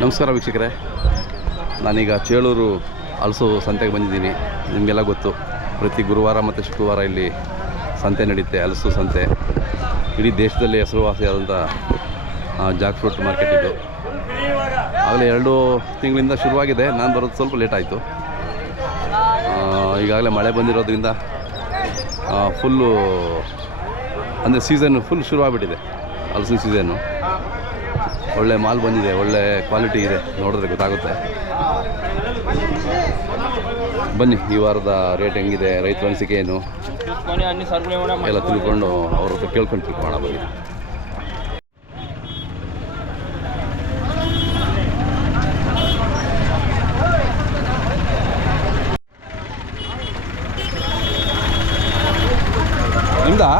ನಮಸ್ಕಾರ ವೀಕ್ಷಕರೇ, ನಾನೀಗ ಚೇಳೂರು ಹಲಸು ಸಂತೆಗೆ ಬಂದಿದ್ದೀನಿ. ನಿಮಗೆಲ್ಲ ಗೊತ್ತು, ಪ್ರತಿ ಗುರುವಾರ ಮತ್ತು ಶುಕ್ರವಾರ ಇಲ್ಲಿ ಸಂತೆ ನಡೆಯುತ್ತೆ, ಹಲಸು ಸಂತೆ. ಇಡೀ ದೇಶದಲ್ಲಿ ಹೆಸರುವಾಸಿಯಾದಂಥ ಜಾಕ್ ಫ್ರೂಟ್ ಮಾರ್ಕೆಟ್ ಇದು. ಆಗಲೇ 2 ತಿಂಗಳಿಂದ ಶುರುವಾಗಿದೆ. ನಾನು ಬರೋದು ಸ್ವಲ್ಪ ಲೇಟ್ ಆಯಿತು. ಈಗಾಗಲೇ ಮಳೆ ಬಂದಿರೋದ್ರಿಂದ ಫುಲ್ಲು ಅಂದರೆ ಸೀಸನ್ನು ಫುಲ್ ಶುರುವಾಗ್ಬಿಟ್ಟಿದೆ. ಹಲಸಿನ ಸೀಸನ್ನು ಒಳ್ಳೆ ಮಾಲ್ ಬಂದಿದೆ, ಒಳ್ಳೆ ಕ್ವಾಲಿಟಿ ಇದೆ, ನೋಡಿದ್ರೆ ಗೊತ್ತಾಗುತ್ತೆ. ಬನ್ನಿ, ಈ ವಾರದ ರೇಟ್ ಹೆಂಗಿದೆ, ರೈತರ ಅನಿಸಿಕೆ ಏನು ಎಲ್ಲ ತಿಳ್ಕೊಂಡು ಅವ್ರ ಹತ್ರ ಕೇಳ್ಕೊಂಡು ತಿಳ್ಕೊಳ್ಳೋಣ. ಬನ್ನಿ. ನಿಮ್ದಾ?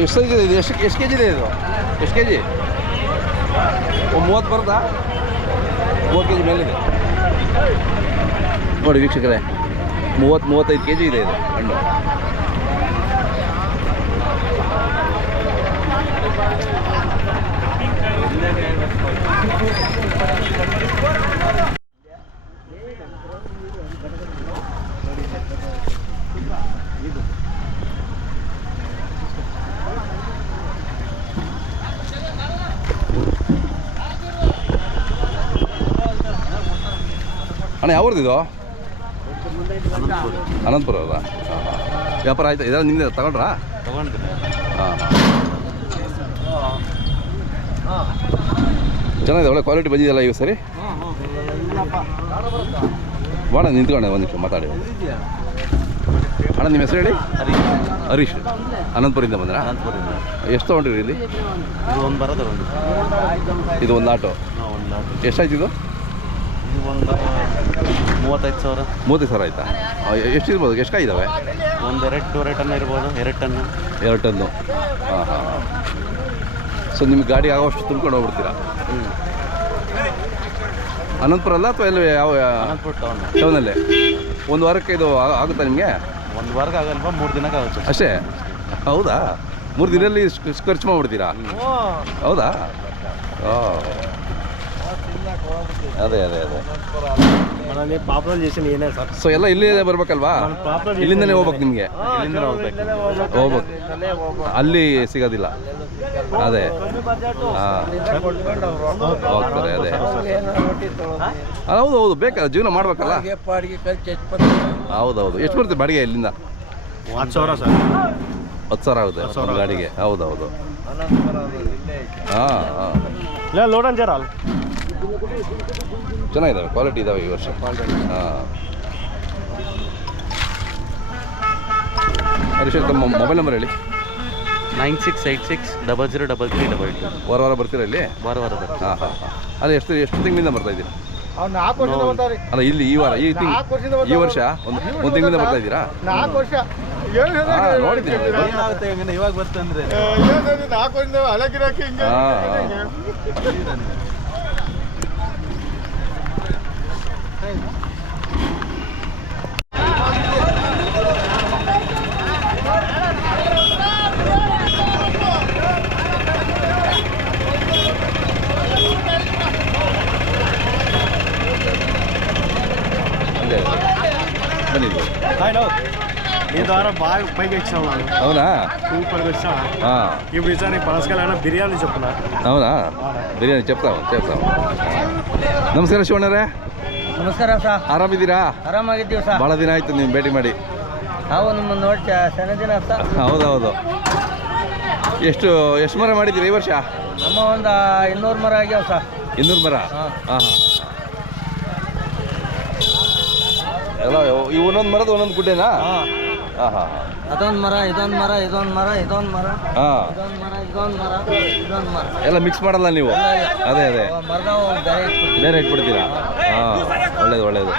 ಎಷ್ಟು ಸೈಜ್ ಇದೆ ಇದು? ಎಷ್ಟು ಕೆ ಜಿ ಇದೆ ಇದು? ಎಷ್ಟು ಕೆ ಜಿ? 30 ಬರುತ್ತಾ? 30 ಕೆ ಜಿ ಮೇಲಿದೆ ನೋಡಿ ವೀಕ್ಷಕರೇ. 30-35 ಕೆ ಜಿ ಇದೆ ಇದು ಹಣ್ಣು. ಅಣ್ಣ ಯಾವ್ದು? ಅನಂತಪುರ ಅಲ್ಲ? ವ್ಯಾಪಾರ ಆಯ್ತಾ? ಇದೆಲ್ಲ ನಿಮ್ಮದೇ ತಗೊಂಡ್ರಾ? ತಗೊಂಡಿದ್ದೀನಿ. ಹಾಂ, ಚೆನ್ನಾಗಿದೆ, ಒಳ್ಳೆ ಕ್ವಾಲಿಟಿ ಬಂದಿದೆಯಲ್ಲ ಇವು. ಸರಿ ಬಾಣ, ನಿಂತ್ಕೊಂಡೆ ಒಂದು ನಿಮಿಷ ಮಾತಾಡಿ. ಅಣ್ಣ ನಿಮ್ಮ ಹೆಸರು ಹೇಳಿ? ಹರೀಶ್. ಅನಂತಪುರಿಂದ ಬಂದ್ರಾ? ಅನಂತಪುರಿಂದ. ಎಷ್ಟು ತೊಗೊಂಡ್ರಿ ಇಲ್ಲಿ? ಇದು ಒಂದು ಬರೋದು ಒಂದು. ಇದು ಒಂದು ಆಟೋ. ಒಂದು ಲಾಟ್. ಎಷ್ಟಾಯ್ತು ಇದು? ಒಂದು 35,000. 35,000 ಆಯಿತಾ? ಎಷ್ಟು ಇರ್ಬೋದು? ಎಷ್ಟು ಕಾಯಿ ಇದ್ದಾವೆ? ಒಂದು 2 ಟನ್ ಇರ್ಬೋದು. 2 ಟನ್ನು. 2 ಟನ್ನು. ಹಾಂ ಹಾಂ. ಸೊ ನಿಮ್ಗೆ ಗಾಡಿ ಆಗೋಷ್ಟು ತುಂಬ್ಕೊಂಡು ಹೋಗ್ಬಿಡ್ತೀರಾ? ಅನಂತಪುರ ಅಲ್ಲ ಅಥವಾ ಎಲ್ಲಿ? ಯಾವ ಅನಂತಪುರ ಟೌನಲ್ಲೇ? ಒಂದು ವಾರಕ್ಕೆ ಇದು ಆಗುತ್ತಾ ನಿಮಗೆ? ಒಂದು ವಾರಕ್ಕೆ ಆಗಲ್ವಾ, 3 ದಿನಕ್ಕೆ ಆಗುತ್ತೆ ಅಷ್ಟೇ? ಹೌದಾ? 3 ದಿನದಲ್ಲಿ ಖರ್ಚು ಮಾಡಿಬಿಡ್ತೀರಾ? ಹೌದಾ? ಅದೇ ಅದೇ ಅದೇ. ಪಾಪುಲರ್ ಜೇಷನ್ ಏನೇ ಸರ್? ಸೊ ಎಲ್ಲ ಇಲ್ಲೇ ಬರ್ಬೇಕಲ್ವಾ? ಇಲ್ಲಿಂದನೇ ಹೋಗ್ಬೇಕು ನಿಮಗೆ? ಇಲ್ಲಿಂದ ಹೋಗ್ಬೇಕು, ಅಲ್ಲಿ ಸಿಗೋದಿಲ್ಲ. ಅದೇ ಹಾಂ, ಹೋಗ್ತಾರೆ. ಅದೇ ಹೌದು ಹೌದು, ಬೇಕಲ್ಲ, ಜೀವನ ಮಾಡ್ಬೇಕಲ್ಲ. ಹೌದೌದು. ಎಷ್ಟು ಬರುತ್ತೆ ಬಾಡಿಗೆ ಇಲ್ಲಿಂದ? 10,000 ಸರ್. 10,000 ಆಗುತ್ತೆ ಒಂದು ಗಾಡಿಗೆ. ಹೌದೌದು. ಹಾಂ ಹಾಂ, ಲೋಡನ್ ಜರಾಲ್ ಚೆನ್ನಾಗಿದ್ದಾವೆ, ಕ್ವಾಲಿಟಿ ಇದ್ದಾವೆ ಈ ವರ್ಷ. ಹಾಂ, ಹರೀಶ್ ತಮ್ಮ ಮೊಬೈಲ್ ನಂಬರ್ ಹೇಳಿ. 9686003322. ವಾರ ಬರ್ತೀರಾ ಇಲ್ಲಿ? ವಾರ ಹಾಂ ಹಾಂ ಹಾಂ. ಅಲ್ಲ, ಎಷ್ಟು ತಿಂಗಳಿಂದ ಬರ್ತಾ ಇದ್ದೀರಾ? ಅಲ್ಲ, ಇಲ್ಲಿ ಈ ವಾರ, ಈ ವರ್ಷ ಒಂದು ತಿಂಗಳಿಂದ ಬರ್ತಾ ಇದ್ದೀರಾ? 4 ವರ್ಷ ನೋಡಿದ್ದೀನಿ. ಇವಾಗ ಬರ್ತಂದ್ರೆ 4 ವರ್ಷ ಹಳೆ ಗಿರಾಕಿ ಹಿಂಗೆ. ఈ ద్వారా బాగా పైకి వచ్చాం. అవునా? సూపర్గా వచ్చాం. ఇప్పుడు ఈసారి పనసకాయలు బిర్యానీ చెప్పున్నా. అవునా? బిర్యానీ చెప్తాము. ನಮಸ್ಕಾರ ಶಿವಣ್ಣರೇ. ನಮಸ್ಕಾರ ಸರ್. ಆರಾಮಿದ್ದೀರಾ? ಆರಾಮಾಗಿದ್ದೀವಿ ಸರ್. ಭಾಳ ದಿನ ಆಯಿತು ನೀವು ಭೇಟಿ ಮಾಡಿ. ನಾವು ನಿಮ್ಮನ್ನು ನೋಡಿ ಸಣ್ಣ ದಿನ ಸರ್. ಹೌದೌದು. ಎಷ್ಟು ಮರ ಮಾಡಿದ್ದೀರಿ ಈ ವರ್ಷ? ನಮ್ಮ ಒಂದು 200 ಮರ ಆಗ್ಯಾವ ಸರ್. 200 ಮರ? ಹಾಂ ಹಾಂ. ಎಲ್ಲ ಈ ಒಂದೊಂದು ಮರದ ಒಂದೊಂದು ಗುಡ್ಡೆನಾ? ಹಾಂ ಹಾಂ ಹಾಂ. ಅದೊಂದು ಮರ, ಇದೊಂದು ಮರ, ಇದೊಂದು ಮರ, ಇದೊಂದು ಮರ, ಹಾಂ, ಇದೊಂದು ಮರ, ಇದೊಂದು ಮರ, ಇದೊಂದು ಮರ ಎಲ್ಲ ಮಿಕ್ಸ್ ಮಾಡಲ್ಲ ನೀವು? ಅದೇ ಅದೇ, ಮರದ ಬೇರೆ ಇಟ್ಬಿಡ್ತೀರಾ? ಹಾಂ, ಒಳ್ಳೇದು ಒಳ್ಳೇದು.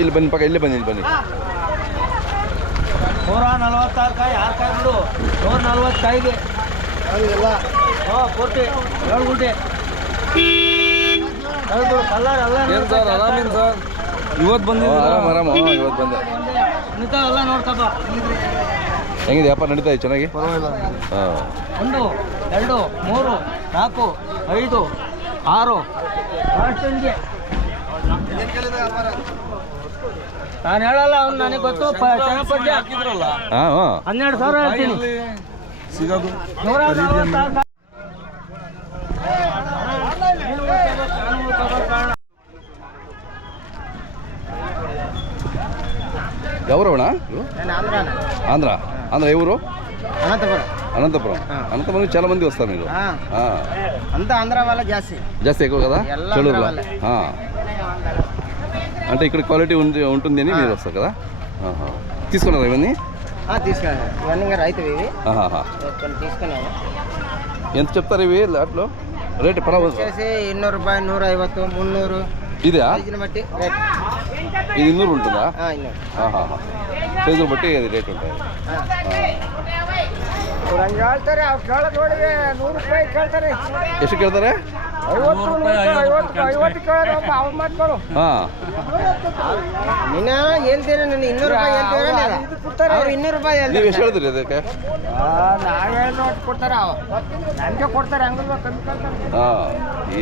ಇಲ್ಲಿ ಬನ್ನಿ, ಪಕ್ಕ ಇಲ್ಲೇ ಬನ್ನಿ, ಇಲ್ಲಿ ಬನ್ನಿ. 146 ಕಾಯಿ, 6 ಕಾಯಿ ಬಿಡು. 140 ಕಾಯಿಗೆ ಪೂರ್ತಿ 7 ಗುಂಟೆ. ಕಲರ್ ಎಲ್ಲ ಏನು ಸರ್? ಆರಾಮಿನ ಸರ್. ಇವತ್ತು ಬಂದಿದ್ದೀರಾ? ಆರಾಮ, ಇವತ್ತು ಬಂದೆ. ಎಲ್ಲ ನೋಡ್ಕಪ್ಪ. ಹೆಂಗಿದೆ ವ್ಯಾಪಾರ ನಡೀತಾ ಇದೆ ಚೆನ್ನಾಗಿ? ಹಾಂ 1 2 3 4 5 6 ಅಷ್ಟೊಂದಿಗೆ ನಾನು ಹೇಳಲ್ಲ, ಅವ್ನು ನನಗೆ ಗೊತ್ತು. ಚೆನ್ನಾಗಿ ಹಾಕಿದ್ರಲ್ಲ ಹಾಂ ಹಾಂ 12,000 ಹೇಳ್ತೀನಿ. ಸಿಗೋದು 140. ಯಾವ್ರವಣ? ఆంధ్ర ఆంధ్ర ఏ ఊరు? అనంతపురం. అనంతపురం. అనంతపురం చాలా మంది వస్తారు మీరు. అంతా ఆంధ్ర వాళ్ళ జాస్తి ఎక్కువ కదా చెల్లూరులో. అంటే ఇక్కడ క్వాలిటీ ఉంటుంది అని మీరు వస్తారు కదా. తీసుకున్నారా ఇవన్నీ? తీసుకున్నాను. ఇవన్నీ ఇంకా రైతువి ఇవి. తీసుకున్నాను. ఎంత చెప్తారు ఇవి దాంట్లో రేటు? పర్వాలేదు. వచ్చేసి 200 రూపాయలు, 150, 300. ఇదా? సైజుని బట్టి రేట్. ఇది 200 ఉంటుందా? 200. సైజుని బట్టి అది రేట్ ఉంటుంది. ಹೇಳ್ತಾರೆ ಅವ್ರು ಕೇಳೋದು ನೋಡಿ 100 ರೂಪಾಯಿ ಕೇಳ್ತಾರೆ. ಎಷ್ಟು ಕೇಳ್ತಾರೆ? 50 ಕೇಳೋದು ಅವ್ರು ಮಾಡ್ಕೊಳ್ಳು. ನೀನು ಹೇಳ್ತೀರ, ನಾನು 200 ರೂಪಾಯಿ ಹೇಳ್ತೀರ, ಅವ್ರು 200 ರೂಪಾಯಿ ನೀವು ಎಷ್ಟು ಹೇಳ್ತೀರಿ ಅದಕ್ಕೆ? ನಾವೇನು ಕೊಡ್ತಾರೆ, ನನಗೆ ಕೊಡ್ತಾರೆ. ಹಂಗಲ್ವಾ ಕಮ್ಮಿ ಕೇಳ್ತಾರೆ.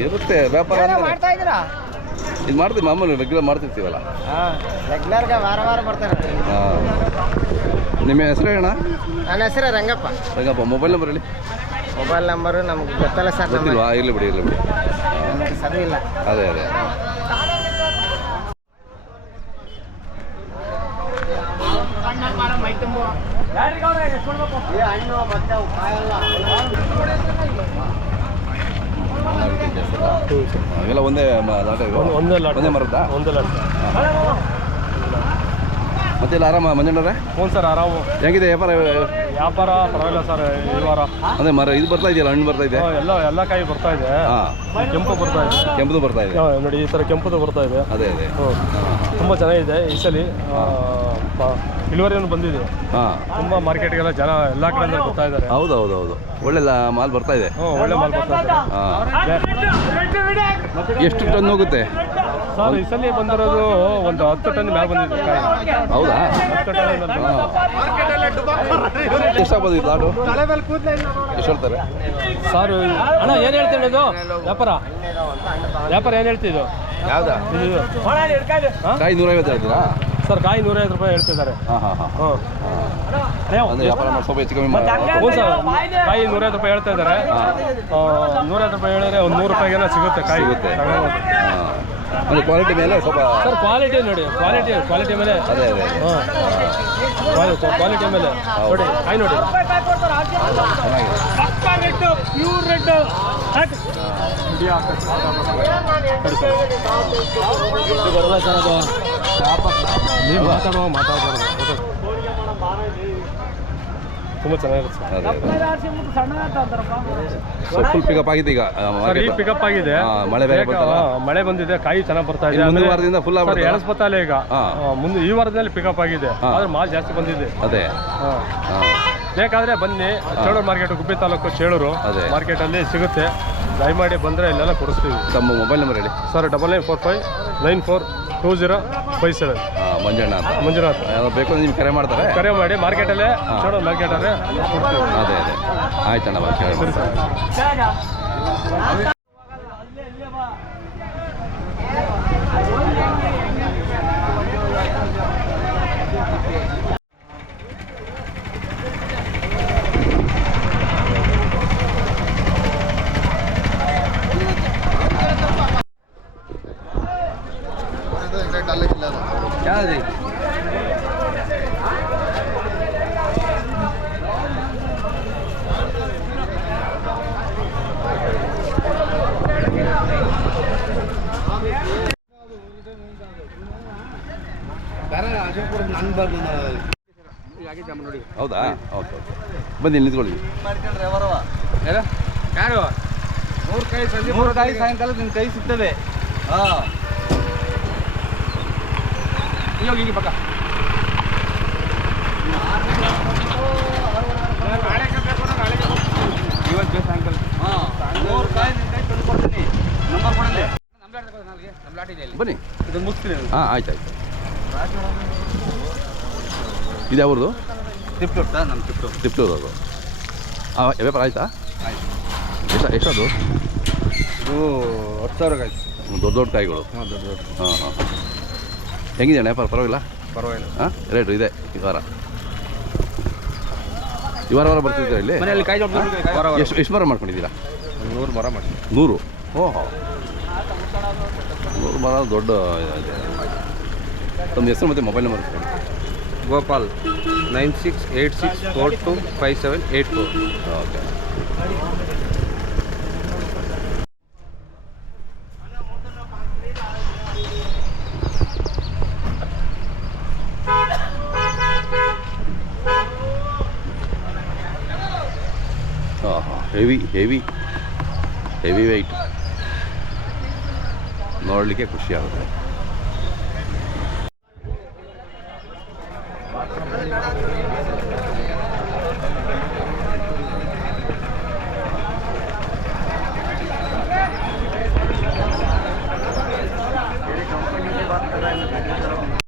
ಇರುತ್ತೆ ವ್ಯಾಪಾರ. ಮಾಡ್ತಾ ಇದ್ದೀರಾ? ಇದು ಮಾಡ್ತೀವಿ, ಮಾಮೂಲಿ ರೆಗ್ಯುಲರ್ ಮಾಡ್ತಿರ್ತೀವಲ್ಲ. ರೆಗ್ಯುಲರ್ಗೆ ವಾರ ಬರ್ತಾರೆ. ನಿಮ್ಮ ಹೆಸರು ಹೇಳೋಣ? ನನ್ನ ಹೆಸರು ರಂಗಪ್ಪ. ರಂಗಪ್ಪ. ಮೊಬೈಲ್ ನಂಬರ್ ಹೇಳಿ. ಮೊಬೈಲ್ ನಂಬರು ನಮ್ಗೆ ಗೊತ್ತಲ್ಲ ಸರ್. ಗೊತ್ತಿಲ್ವಾ? ಇರಲಿ ಬಿಡಿ ನಮಗೆ ಸರಿ ಇಲ್ಲ. ಅದೇ ಇವೆಲ್ಲ ಒಂದೇ ಮರದ. ಮತ್ತೆ ಎಲ್ಲ ಆರಾಮ ಮಂಜಣ್ಣರೇ? ಹ್ಞೂ ಸರ್, ಆರಾಮು. ಹೆಂಗಿದೆ ವ್ಯಾಪಾರ? ವ್ಯಾಪಾರ ಪರವಾಗಿಲ್ಲ ಸರ್ ಈ ವಾರ. ಅದೇ ಮರ ಇದು ಬರ್ತಾ ಇದೆಯಲ್ಲ, ಹಣ್ಣು ಬರ್ತಾ ಇದೆ. ಎಲ್ಲ ಕಾಯಿ ಬರ್ತಾ ಇದೆ. ಕೆಂಪು ಬರ್ತಾ ಇದೆ. ಕೆಂಪುದು ಬರ್ತಾ ಇದೆ ನೋಡಿ, ಈ ಥರ ಕೆಂಪುದು ಬರ್ತಾ ಇದೆ. ಅದೇ ತುಂಬ ಚೆನ್ನಾಗಿದೆ ಈ ಸಲ. ಇಳುವರಿಯನ್ನು ಬಂದಿದೆ. ತುಂಬ ಮಾರ್ಕೆಟ್ಗೆಲ್ಲ ಜನ ಎಲ್ಲ ಕಡೆಯಿಂದ ಬರ್ತಾ ಇದ್ದಾರೆ. ಹೌದು ಒಳ್ಳೆ ಮಾಲ್ ಬರ್ತಾ ಇದೆ. ಒಳ್ಳೆ ಮಾಲ್ ಬರ್ತಾ ಇದೆ. ಎಷ್ಟು ಟನ್ ಹೋಗುತ್ತೆ ಸರ್ ಈ ಸಲ ಬಂದಿರೋದು ಒಂದು 10 ಟನ್ ಮೇಲೆ ಬಂದಿದೆ ಕಾಯಿ. ಹೌದಾ? 10 ಟನ್. ಎಷ್ಟಾಗ್ಬೋದು ಇದು ಲಾಟು? ಎಷ್ಟು ಹೇಳ್ತಾರೆ ಸರ್? ಅಣ್ಣ ಏನು ಹೇಳ್ತೀನಿ ಇದು ವ್ಯಾಪಾರ ಏನು ಹೇಳ್ತಿದ್ದು? ಯಾವ್ದಾ ಕಾಯಿ? 150 ಹೇಳ್ತೀರಾ ಸರ್? ಕಾಯಿ 150 ರೂಪಾಯಿ ಹೇಳ್ತಿದ್ದಾರೆ. ಅಂದರೆ ವ್ಯಾಪಾರ ಮಾಡಿ ಸ್ವಲ್ಪ ಹೆಚ್ಚು ಕಮ್ಮಿ ಮಾಡಿ. ಹ್ಞೂ ಸರ್, ಕಾಯಿ 150 ರೂಪಾಯಿ ಹೇಳ್ತಾ ಇದ್ದಾರೆ. 150 ರೂಪಾಯಿ ಹೇಳಿದ್ರೆ ಒಂದು 100 ರೂಪಾಯಿಗೆಲ್ಲ ಸಿಗುತ್ತೆ ಕಾಯಿ. ಸಿಗುತ್ತೆ. ಅಂದರೆ ಕ್ವಾಲಿಟಿ ಮೇಲೆ ಸ್ವಲ್ಪ. ಸರ್ ಕ್ವಾಲಿಟಿ ನೋಡಿ, ಕ್ವಾಲಿಟಿ ಮೇಲೆ. ಅದೇ ಕ್ವಾಲಿಟಿ ಮೇಲೆ ನೋಡಿ, ಕಾಯಿ ನೋಡಿ ನೀವು ಮಾತಾಡಬಾರ್ದು. ತುಂಬ ಚೆನ್ನಾಗಿರುತ್ತೆ ಸರ್. ಫುಲ್ ಪಿಕಪ್ ಆಗಿದೆ ಈಗ. ಸರ್ ಈ ಪಿಕಪ್ ಆಗಿದೆ. ಮಳೆ ಬಂದಿದೆ, ಕಾಯಿ ಚೆನ್ನಾಗಿ ಬರ್ತಾ ಇದೆ. ಮುಂದಿನ ವಾರದಿಂದ ಫುಲ್ ಎಳಸ್ಬತ್ತಾ ಇಲ್ಲ ಈಗ. ಮುಂದೆ ಈ ವಾರದಲ್ಲಿ ಪಿಕಪ್ ಆಗಿದೆ, ಆದ್ರೆ ಮಾಲ್ ಜಾಸ್ತಿ ಬಂದಿದೆ. ಅದೇ ಬೇಕಾದ್ರೆ ಬನ್ನಿ, ಚೇಳೂರು ಮಾರ್ಕೆಟ್, ಗುಬ್ಬಿ ತಾಲೂಕು ಚೇಳೂರು ಮಾರ್ಕೆಟಲ್ಲಿ ಸಿಗುತ್ತೆ. ದಯಮಾಡಿ ಬಂದರೆ ಇಲ್ಲೆಲ್ಲ ಕೊಡಿಸ್ತೀವಿ. ತಮ್ಮ ಮೊಬೈಲ್ ನಂಬರ್ ಹೇಳಿ ಸರ್. 9945942057. ಮಂಜಣ್ಣ ಅಂತ. ಮಂಜುನಾಥ್. ಬೇಕು ಅಂದ್ರೆ ನೀವು ಕರೆ ಮಾಡ್ತಾರೆ. ಕರೆ ಮಾಡಿ, ಮಾರ್ಕೆಟಲ್ಲೇ ಚೇಳೂರು ಮಾರ್ಕೆಟಲ್ಲೇ ಕೊಡ್ತೀವಿ. ಅದೇ ಆಯ್ತಣ್ಣ, ಕೇಳಿ ಸರ್. ಯಾವ್ದು? ಹೌದಾ? ಓಕೆ ಬನ್ನಿ, ನಿಂತ್ಕೊಳ್ಳಿ. ಯಾರು 3 ಕಾಯಿ ಸಾಯಂಕಾಲ ನಿನ್ನ ಕೈ ಸಿಗ್ತದೆ. ಈಗ ಪಕ್ಕ ಇವತ್ತು ಸಾಯಂಕಾಲ 3 ಕಾಯಿ ನಿನ್ನ ಕೈ ತಂದು ಕೊಡ್ತೀನಿ. ನಂಬರ್ ಕೊಡಲಿ. ನಮ್ಮ ಲಾಟಿದೆ ಬನ್ನಿ, ಇದನ್ನು ಮುಗಿಸ್ತೀನಿ. ಆಯ್ತು. ಇದು ಯಾವ್ದು? ತಿಪ್ಟೂರು ಸರ್, ನಮ್ಮ ತಿಪ್ಟೂರು. ತಿಪ್ಟೂರು ಅದು. ವ್ಯಾಪಾರ ಆಯಿತಾ? ಎಷ್ಟದು? ಇದು 10,000 ಆಯ್ತು. ದೊಡ್ಡ ದೊಡ್ಡ ಕಾಯಿಗಳು. ಹಾಂ, ದೊಡ್ಡ ಹಾಂ ಹಾಂ. ಹೆಂಗಿದೆ ಅಣ್ಣ ವ್ಯಾಪಾರ? ಪರವಾಗಿಲ್ಲ? ಪರವಾಗಿಲ್ಲ. ಹಾಂ, ರೇಟು ಇದೆ ಈ ವಾರ. ಈ ವಾರ ಬರ್ತಿದ್ದೀರಾ ಇಲ್ಲಿ? ಮನೆಯಲ್ಲಿ ಕಾಯಿ ಎಷ್ಟು ಮರ ಮಾಡ್ಕೊಂಡಿದ್ದೀರಾ? 100 ಮರ ಮಾಡಿ. 100? ಓಹೋ, 100 ಮರ ದೊಡ್ಡ ಇದೆ. ತಮ್ಮ ಹೆಸರು ಮತ್ತು ಮೊಬೈಲ್ ನಂಬರ್ ಕೊಡಿ. ಗೋಪಾಲ್ 9686425784. ಓಕೆ. ಹಾಂ ಹಾಂ, ಹೆವಿ ವೆಯ್ಟ್ ನೋಡಲಿಕ್ಕೆ ಖುಷಿ ಆಗುತ್ತೆ.